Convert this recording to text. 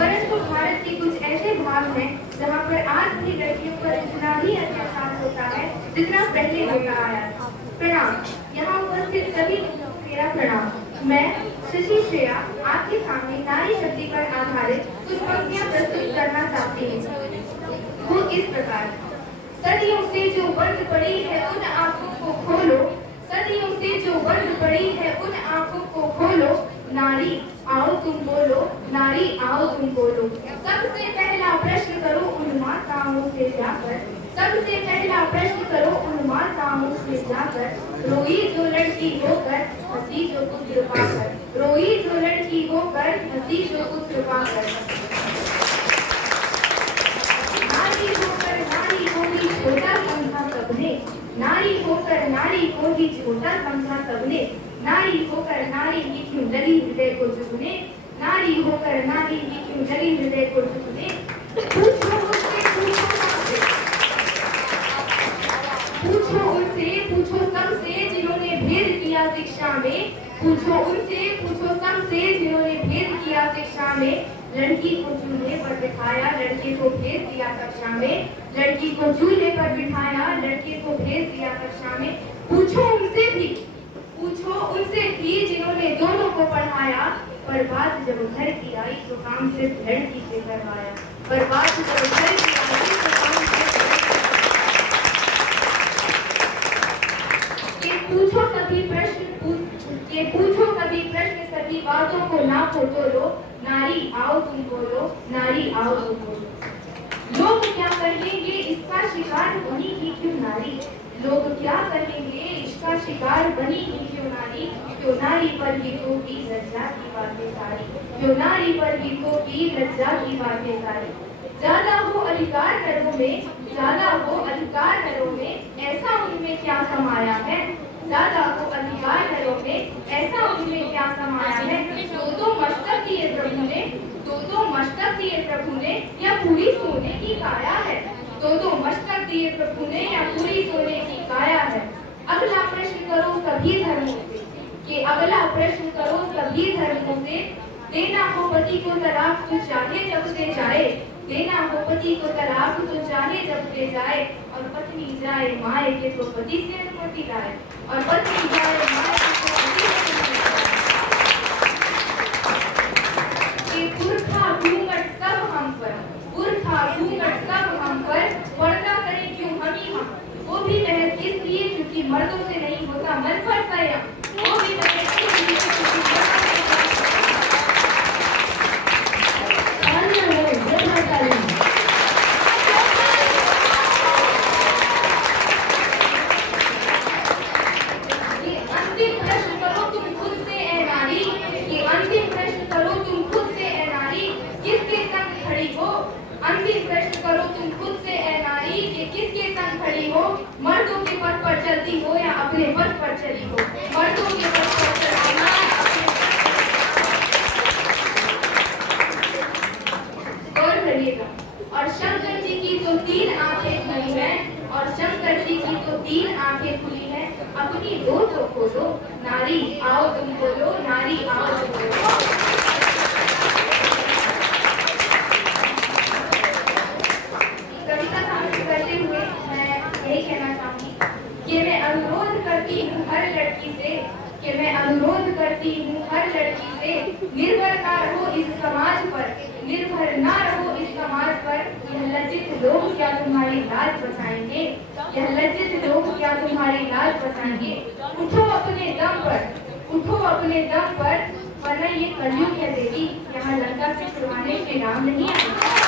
परंतु भारत के कुछ ऐसे भाग हैं जहाँ पर आज भी लड़कियों पर इतना ही अत्याचार होता है जितना पहले होता आया था। प्रणाम। यहाँ उपस्थित सभी मेरा प्रणाम। मैं शशि श्रेया आपके सामने नारी शक्ति पर आधारित कुछ पंक्तियां प्रस्तुत करना चाहती हूँ। वो इस प्रकार। सदियों से जो बंद पड़ी है उन आंखों को खोलो, सदियों से जो बंद पड़ी है उन आंखों को खोलो, नारी आओ तुम बोलो, नारी आओ तुम बोलो। सबसे पहला प्रश्न करो उन माताओं से जाकर, सबसे पहला प्रश्न करो उन माताओं से जाकर, रोई जो लड़की होकर हंसी जो पुत्र पाकर, रोई जो लड़की होकर हंसी जो पुत्र पाकर। नारी होकर नारी को भी छोटा समझा सबने, नारी होकर नारी को भी छोटा समझा सबने, नारी होकर नारी ही क्यों जली हृदय को झुकने, नारी होकर नारी ही क्यों जली हृदय को झुकने। पूछो उससे, पूछो उनसे, पूछो सबसे जिन्होंने भेद किया शिक्षा में, पूछो उनसे, पूछो सबसे जिन्होंने भेद किया शिक्षा में। लड़की को चूल्हे पर बिठाया, लड़के को भेज दिया कक्षा में, लड़की को चूल्हे पर बिठाया, लड़के को भेज दिया कक्षा में। पूछो उनसे भी, पूछो उनसे भी जिन्होंने दोनों को पढ़ाया, पर बात जब घर की आई तो काम सिर्फ लड़की से करवाया, पर बात जब घर की आई तो काम सिर्फ पूछो सभी प्रश्न, पूछो सभी प्रश्न, सभी बातों को नापो तोलो, नारी आओ तुम बोलो, नारी आओ तुम बोलो। लोग क्या करेंगे इसका शिकार बनी ही क्यों नारी, लोग क्या करेंगे इसका शिकार बनी ही क्यों नारी। क्यों नारी पर ही तो की लज्जा की बातें सारी, क्यों नारी पर ही तो की लज्जा की बातें सारी। ज्यादा हो अधिकार नरों में, ज्यादा हो अधिकार नरों में, ऐसा उनमें क्या समाया है, ज्यादा हो अधिकार नरों में, ऐसा उनमें क्या समाया है। दो मस्तक दिए प्रभु ने, दो मस्तक दिए प्रभु ने, या पूरी सोने की काया है, दो मस्तक दिए प्रभु ने, या पूरी सोने की काया है। अगला प्रश्न करो सभी धर्मों से, कि अगला प्रश्न करो सभी धर्मों से। देना हो पति को तलाक तो चाहे जब दे जाए, देना हो पति को तलाक तो चाहे जब दे जाए, और पत्नी जाए मायके तो पति से अनुमति लाए, और पत्नी जाए मायके तो पति से अनुमति लाए। पुरखा घूंघट सब हम पर, पुरखा घूंघट सब हम पर, पर्दा करें क्यों हम ही हम, वो भी महज इसलिए क्योंकि मर्दों से नहीं होता मन पर संयम, वो भी महज इसलिए क्योंकि मर्दों के पथ पर चलती हो या अपने पथ पर चली हो, मर्दों के पथ पर चलती हो। गौर करिएगा। और शंकर जी की तो 3 आंखें खुली हैं, और शंकर जी की तो 3 आंखें खुली हैं, अपनी 2 तो खोलो, नारी आओ तुम बोलो, नारी आओ तुम बोलो। कविता समाप्त करते हुए मैं यही कहना चाहूंगी कि मैं अनुरोध करती हूँ हर लड़की से, कि मैं अनुरोध करती हूँ हर लड़की से, निर्भर ना रहो इस समाज पर, निर्भर ना रहो इस समाज पर। यह लज्जित लोग क्या तुम्हारी लाज बचाएंगे, यह लज्जित लोग क्या तुम्हारी लाज बचाएंगे। उठो अपने दम पर, उठो अपने दम पर, वरना ये कलयुग है देवी, यहाँ लंका से छुड़वाने श्री राम नहीं आए।